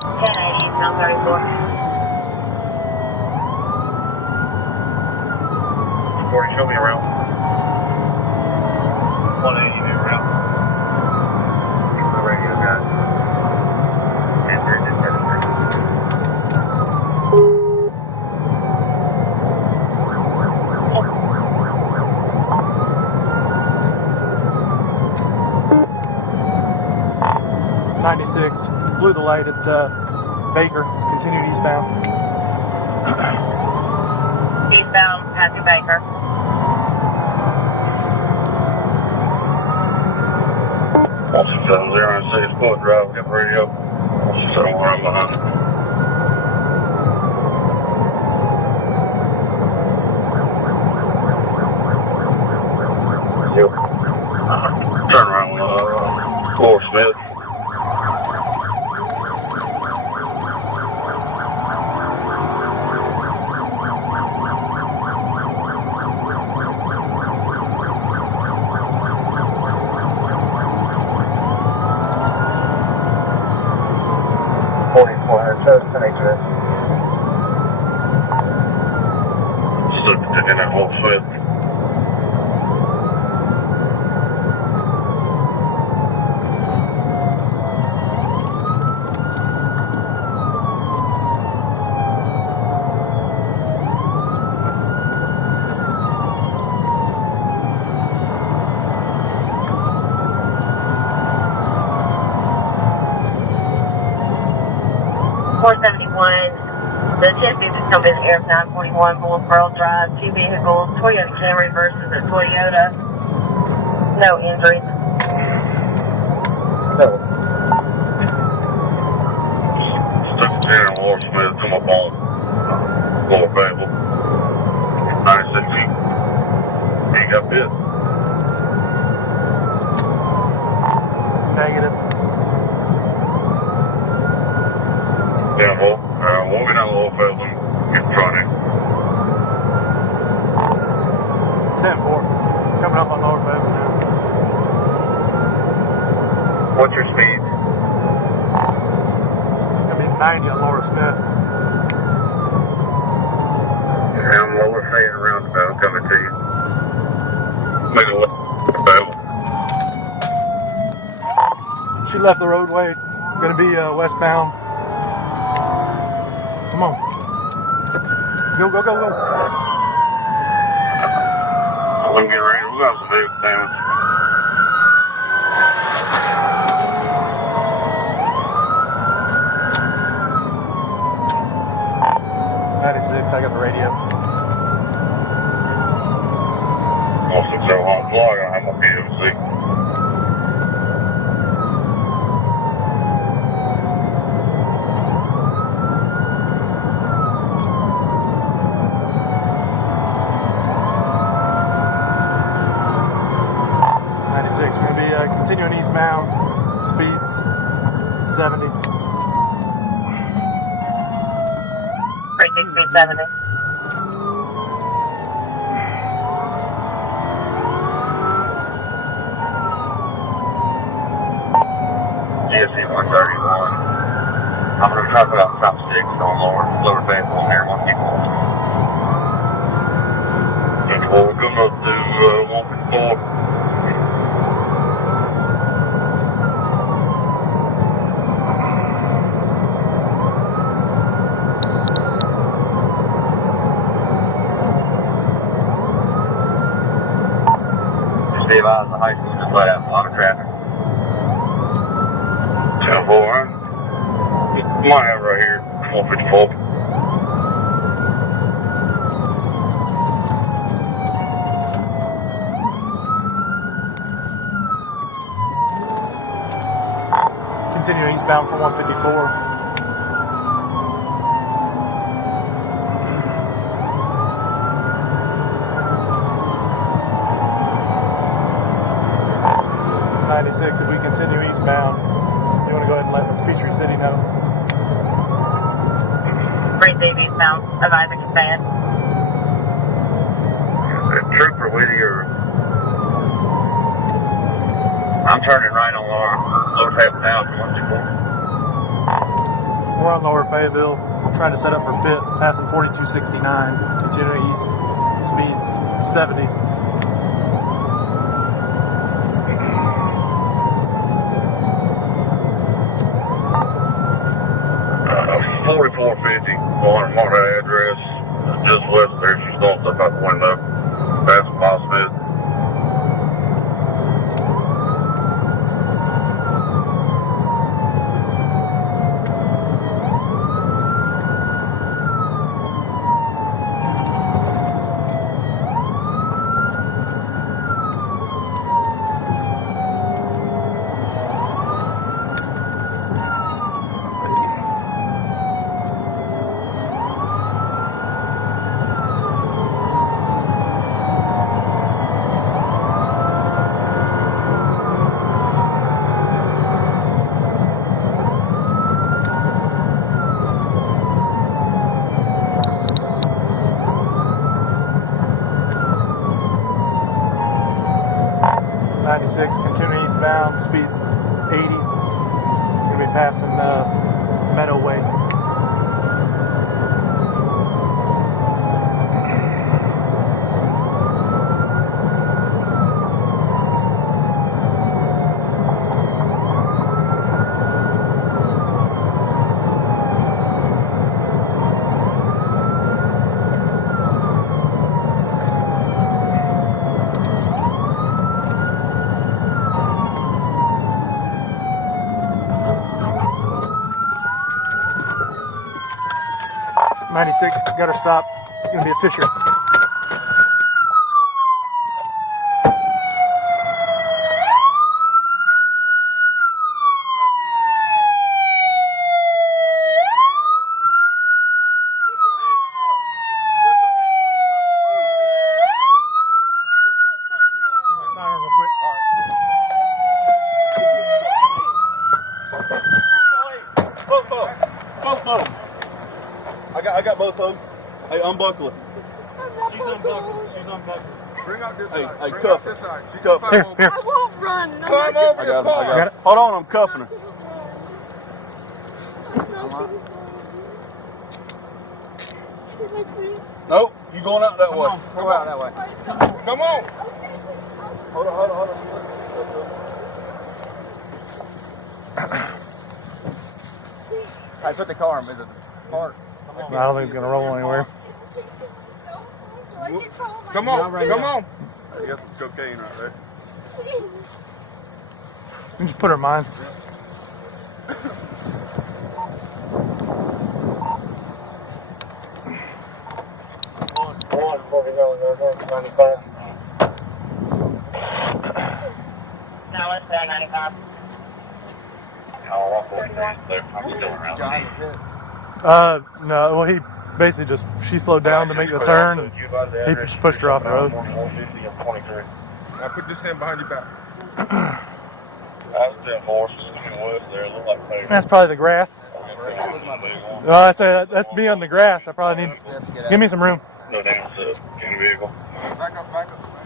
1080 eastbound 34. 40, show me around. 180, me around. Keep the radio, guys. And we're just headed through. Blew the light at Baker, continued eastbound. Eastbound, Matthew Baker. Officer 706, Ford Drive, get radio. Officer 71, I'm behind. Yep. Turn around, Laura Smith. In that whole Smith. The 1050 is going to be the Air 941 Bullsboro Drive. Two vehicles, Toyota Camry versus a Toyota. No injuries. No. Stuck in there and Laura Smith, come up on Lower Babel. 96 feet. He got bit. Negative. Down low. We'll get down Lower Babel and get in front of him. 10-4. Coming up on Lower Babel now. What's your speed? It's going to be 90 on Laura Smith. Down Lower Fayette roundabout, coming to you. Make a left. Babel. She left the roadway. Going to be westbound. Come on. Go, go, go, go. I'm getting ready. We got some vehicle damage. I got the radio. Oh, 601 vlog, I don't have my POC. We're going to be continuing eastbound, speeds 70. 36070. GSC 131. I'm going to try to put out top 6 on lower Babel on there, 154. Well, we're coming up to 154. Stay out of the high school, just let out a lot of traffic. 10-4. Might have right here, 154. Continuing eastbound for 154. If we continue eastbound, you want to go ahead and let Peachtree City know. 360 eastbound, advising command. Trooper with you, or I'm turning right on Lower Babel now from 124. We're on Lower Fayetteville, trying to set up for pit, passing 4269, continuing east, speeds 70s. 4450, going to mark that address just west of there. She's throwing stuff out the window. Passing by Smith. Continuing eastbound, speeds 80. Gonna be passing Meadow Way. Got her stop. Gonna be a Fisher. Both of them. I got both of them. Hey, unbuckle it. She's unbuckled. She's unbuckled. Bring out this Hey, side. hey, Bring cuff out this side. She Cuff can her. climb Here, over. here. I won't run. No, Climb I over I the got car. it. Hold on, I'm cuffing her. Nope, you going out that way. Go out that way. Come on. Hold on. I put the car in. Is it park? I don't think it's gonna roll anywhere. Come on. Come on. Hey, you got some cocaine right there. You just put her in mine. Now it's 95. I'll walk over there. I'm still around. No, well, he basically just, she slowed down to make the turn, and he just pushed her off the road. Now put this in behind your back. I was 10 4, just looking west there. Look like pavement. That's probably the grass. I'd say that's me on the grass. I probably need, give me some room. No damage to any vehicle. Back up, back up.